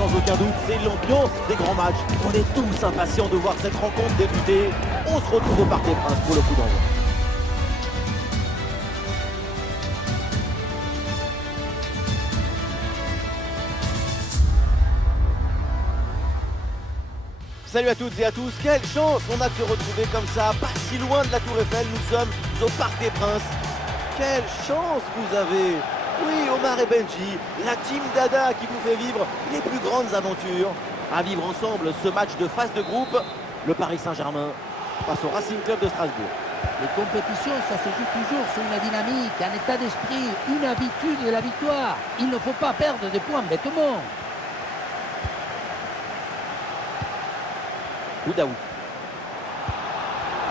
sans aucun doute, c'est l'ambiance des grands matchs. On est tous impatients de voir cette rencontre débuter. On se retrouve au Parc des Princes pour le coup d'envoi. Salut à toutes et à tous, quelle chance on a de se retrouver comme ça, pas si loin de la Tour Eiffel, nous sommes au Parc des Princes. Quelle chance vous avez! Oui, Omar et Benji, la team Dada qui vous fait vivre les plus grandes aventures. À vivre ensemble ce match de phase de groupe, le Paris Saint-Germain face au Racing Club de Strasbourg. Les compétitions, ça se joue toujours sur une dynamique, un état d'esprit, une habitude de la victoire. Il ne faut pas perdre des points bêtement. Oudaou.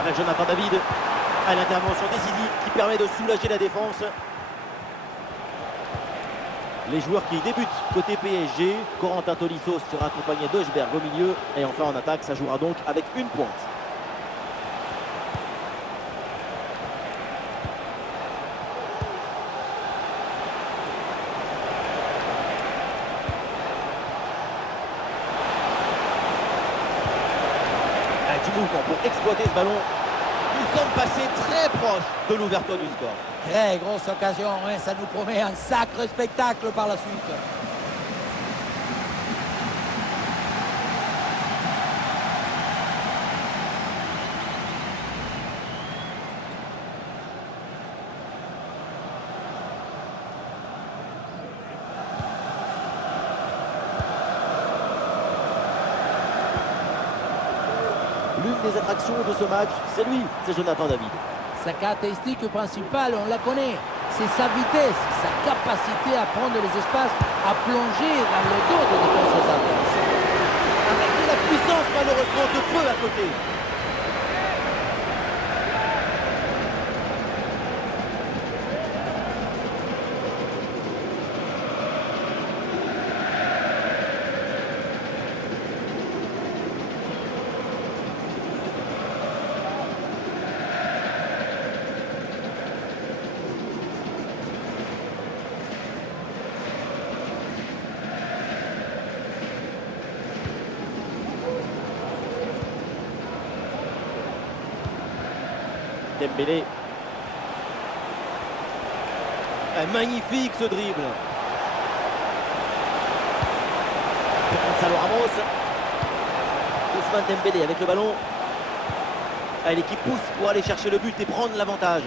Avec Jonathan David. À l'intervention décisive qui permet de soulager la défense. Les joueurs qui débutent côté PSG. Corentin Tolisso sera accompagné d'Eusberg au milieu. Et enfin en attaque, ça jouera donc avec une pointe. Du mouvement pour exploiter ce ballon. Nous sommes passés très proches de l'ouverture du score. Très grosse occasion, hein, ça nous promet un sacré spectacle par la suite. L'une des attractions de ce match, c'est lui, c'est Jonathan David. Sa caractéristique principale, on la connaît, c'est sa vitesse, sa capacité à prendre les espaces, à plonger dans le dos de défenseurs adverses. Avec de la puissance malheureusement de peu à côté. Dembélé. Magnifique ce dribble. Gonzalo Ramos. Ousmane Dembélé avec le ballon. L'équipe pousse pour aller chercher le but et prendre l'avantage.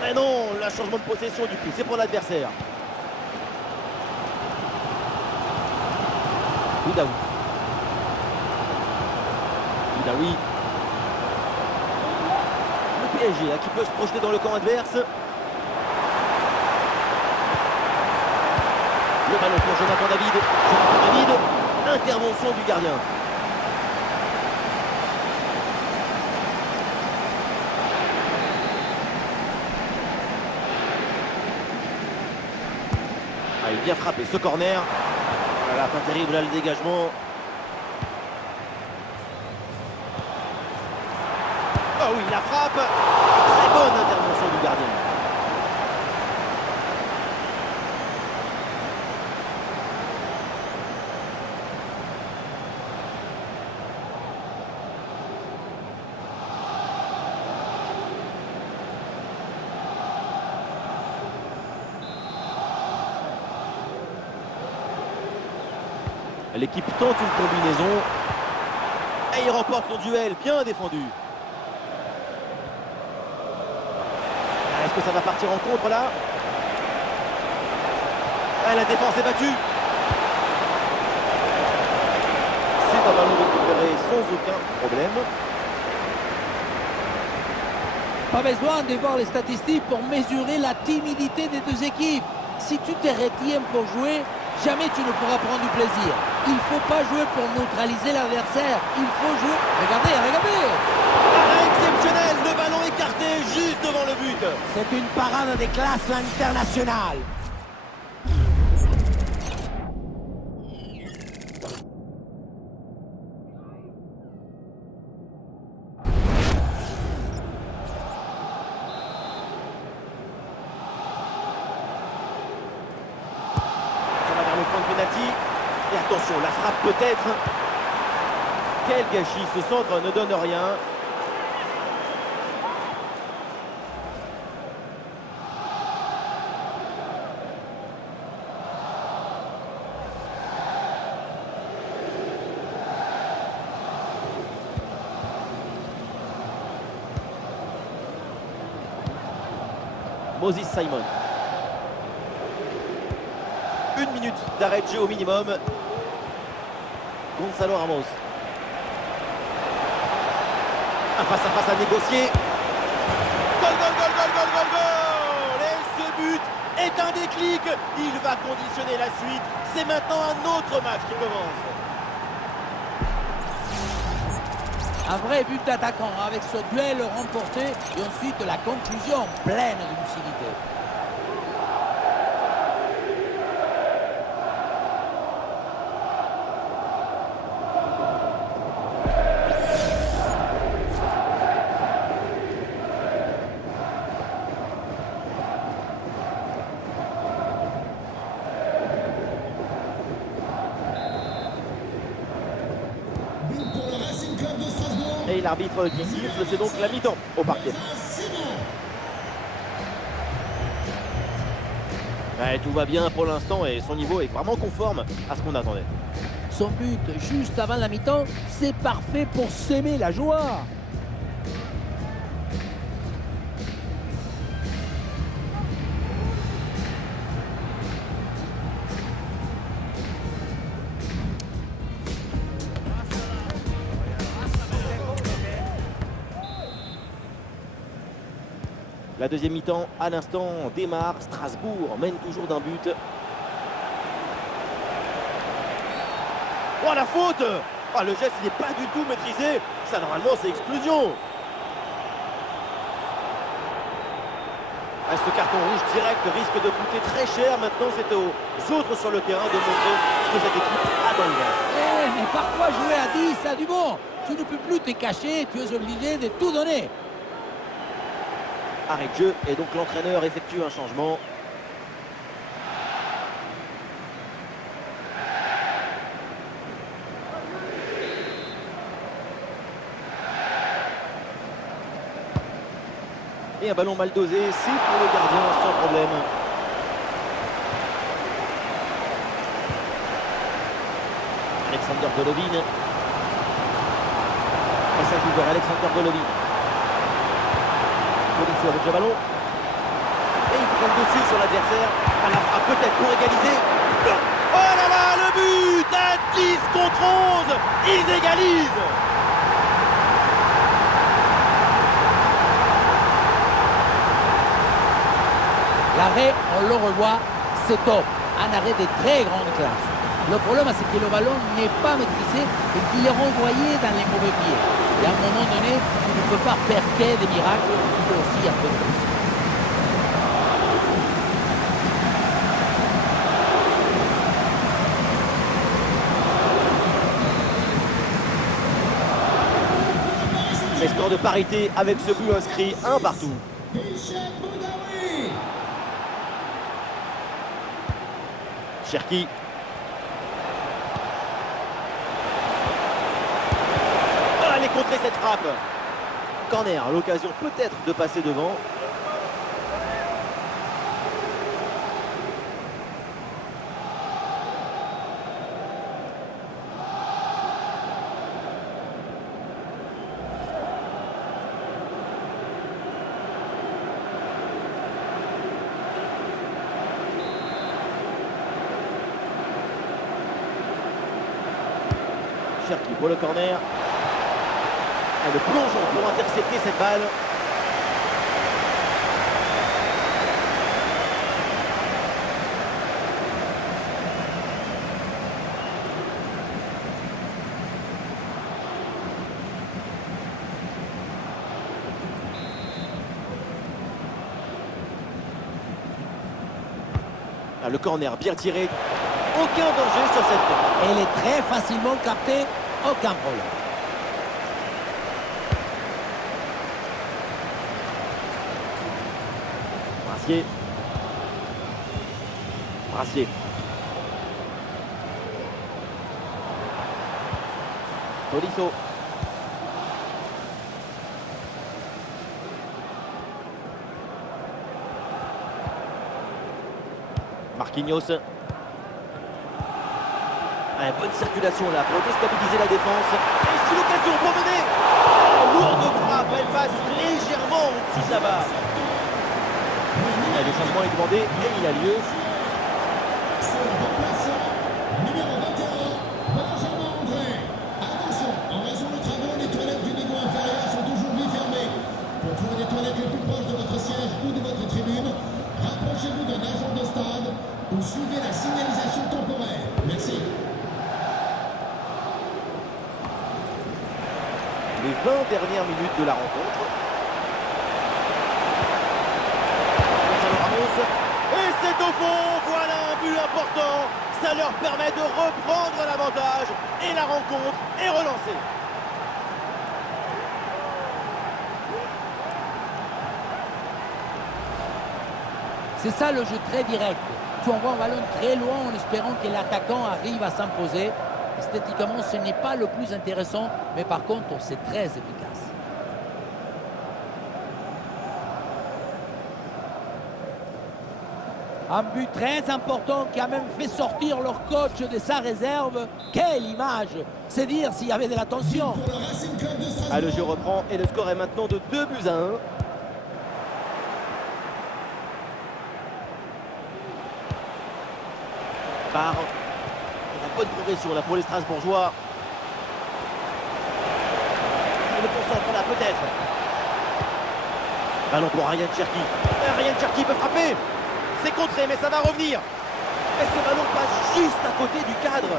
Mais non, le changement de possession du coup, c'est pour l'adversaire. Oudaou. Oui. Le PSG là, qui peut se projeter dans le camp adverse. Le ballon pour Jonathan David. Jonathan David. Intervention du gardien. Il est bien frappé ce corner. Voilà, pas terrible là le dégagement. Oh oui, la frappe. Très bonne intervention du gardien. L'équipe tente une combinaison. Et il remporte son duel, bien défendu. Est-ce que ça va partir en contre là? La défense est battue. C'est un ballon récupéré sans aucun problème. Pas besoin de voir les statistiques pour mesurer la timidité des deux équipes. Si tu te retiens pour jouer, jamais tu ne pourras prendre du plaisir. Il ne faut pas jouer pour neutraliser l'adversaire. Il faut jouer... Regardez, regardez! Exceptionnel, le ballon écarté juste devant le but. C'est une parade des classes internationales. Et attention, la frappe peut-être. Quel gâchis, ce centre ne donne rien. Moses Simon. 1 minute d'arrêt de jeu au minimum. Gonzalo Ramos. Un face-à-face à négocier. Goal, goal, goal, goal, goal, goal, goal! Et ce but est un déclic. Il va conditionner la suite. C'est maintenant un autre match qui commence. Un vrai but d'attaquant avec ce duel remporté et ensuite la conclusion pleine de lucidité. Et l'arbitre qui siffle, c'est donc la mi-temps au parquet. Ouais, tout va bien pour l'instant et son niveau est vraiment conforme à ce qu'on attendait. Son but juste avant la mi-temps, c'est parfait pour s'aimer la joie. La deuxième mi-temps, à l'instant, démarre. Strasbourg mène toujours d'un but. Oh, la faute! Oh, le geste, il n'est pas du tout maîtrisé. Ça, normalement, c'est exclusion. Ah, ce carton rouge direct risque de coûter très cher. Maintenant, c'est aux autres sur le terrain de montrer ce que cette équipe a dans le ventre. Mais parfois jouer à 10 a du bon. Tu ne peux plus te cacher, tu es obligé de tout donner. Arrêt de jeu et donc l'entraîneur effectue un changement. Et un ballon mal dosé, c'est pour le gardien sans problème. Alexander Golovin. Et ça joue vers Alexander Golovin. Tolisso avec le ballon. Et il prend le dessus sur l'adversaire. À la frappe peut-être pour égaliser. Oh là là, le but à 10 contre 11. Ils égalisent. L'arrêt, on le revoit, c'est top. Un arrêt de très grande classe. Le problème, c'est que le ballon n'est pas maîtrisé et qu'il est renvoyé dans les mauvais pieds. Et à un moment donné, tu ne peux pas faire que des miracles, il faut aussi un peu de plus. Et score de parité avec ce but inscrit, un partout. Cherki. Oh, allez contrer cette frappe. Corner, l'occasion peut-être de passer devant. Cherki pour le corner. Et le plongeon pour intercepter cette balle. Ah, le corner bien tiré. Aucun danger sur cette balle. Elle est très facilement captée, aucun problème. Brassier. Tolisso. Marquinhos. Ouais, bonne circulation là pour déstabiliser la défense. Et ici l'occasion pour mener. Lourde frappe, elle passe légèrement au-dessus de la barre. Le changement est demandé et il a lieu. Numéro 21, Benjamin André. Attention, en raison de travaux, les toilettes du niveau inférieur sont aujourd'hui fermées. Pour trouver les toilettes les plus proches de votre siège ou de votre tribune, rapprochez-vous d'un agent de stade ou suivez la signalisation temporaire. Merci. Les 20 dernières minutes de la rencontre. Gonzalo Ramos. Et c'est au fond. Voilà un but important. Ça leur permet de reprendre l'avantage. Et la rencontre est relancée. C'est ça le jeu très direct. Tu envoies un ballon très loin en espérant que l'attaquant arrive à s'imposer. Esthétiquement, ce n'est pas le plus intéressant, mais par contre, c'est très efficace. Un but très important qui a même fait sortir leur coach de sa réserve. Quelle image! C'est dire s'il y avait de la tension. Pour le Racing Club de Strasbourg. Ah, le jeu reprend et le score est maintenant de 2-1. Par la bonne progression là pour les Strasbourgeois. Il le concentre là peut-être. Ballon pour Ryan Cherki. Ryan Cherki peut frapper. C'est contré mais ça va revenir. Et ce ballon passe juste à côté du cadre.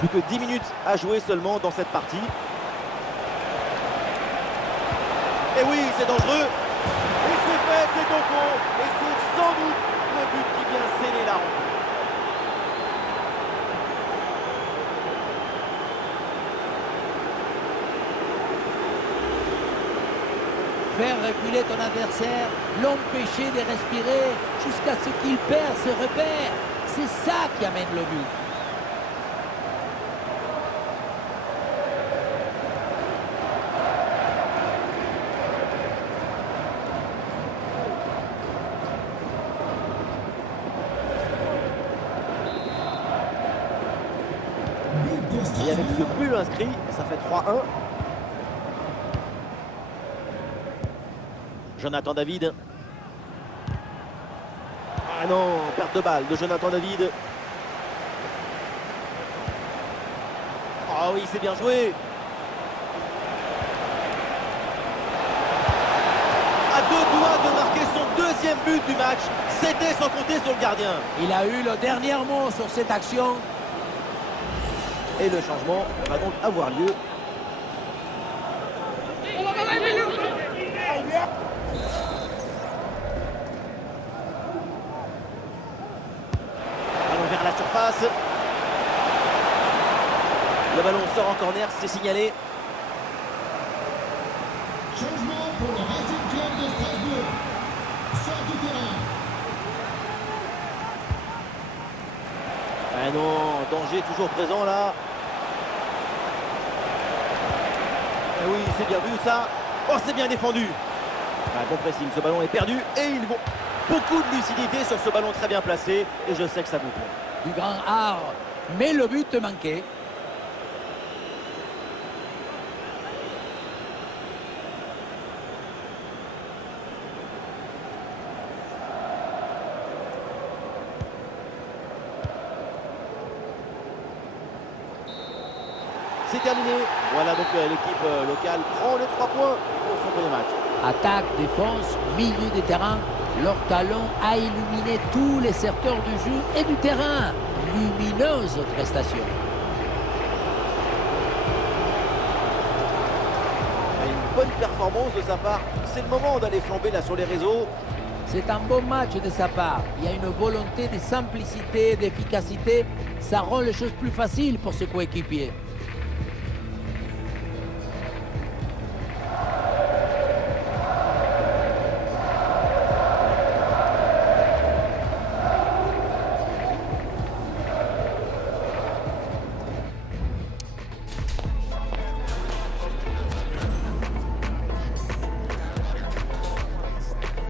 Plus que 10 minutes à jouer seulement dans cette partie. Et oui, c'est dangereux. Et c'est fait, c'est au fond. Et c'est sans doute le but qui vient sceller la rencontre. Faire reculer ton adversaire, l'empêcher de respirer jusqu'à ce qu'il perd ses repères. C'est ça qui amène le but. But de Et avec Strasbourg. ce but inscrit, ça fait 3-1. Jonathan David. Ah non, perte de balle de Jonathan David. Ah oui, c'est bien joué. À deux doigts de marquer son deuxième but du match. C'était sans compter sur le gardien. Il a eu le dernier mot sur cette action. Et le changement va donc avoir lieu. Ballon vers la surface. Le ballon sort en corner, c'est signalé. Changement pour le Racing Club de Strasbourg. Sort du terrain. Ah non, danger toujours présent là. Ah oui, c'est bien vu ça. Oh, c'est bien défendu. Ah, bon pressing, ce ballon est perdu et ils vont. Beaucoup de lucidité sur ce ballon très bien placé et je sais que ça vous plaît. Du grand art, mais le but manquait. c'est terminé. Voilà donc l'équipe locale prend les 3 points pour son premier match. Attaque, défense, milieu des terrains. Leur talent a illuminé tous les secteurs du jeu et du terrain. Lumineuse prestation. Une bonne performance de sa part. C'est le moment d'aller flamber là sur les réseaux. C'est un bon match de sa part. Il y a une volonté de simplicité, d'efficacité. Ça rend les choses plus faciles pour ses coéquipiers.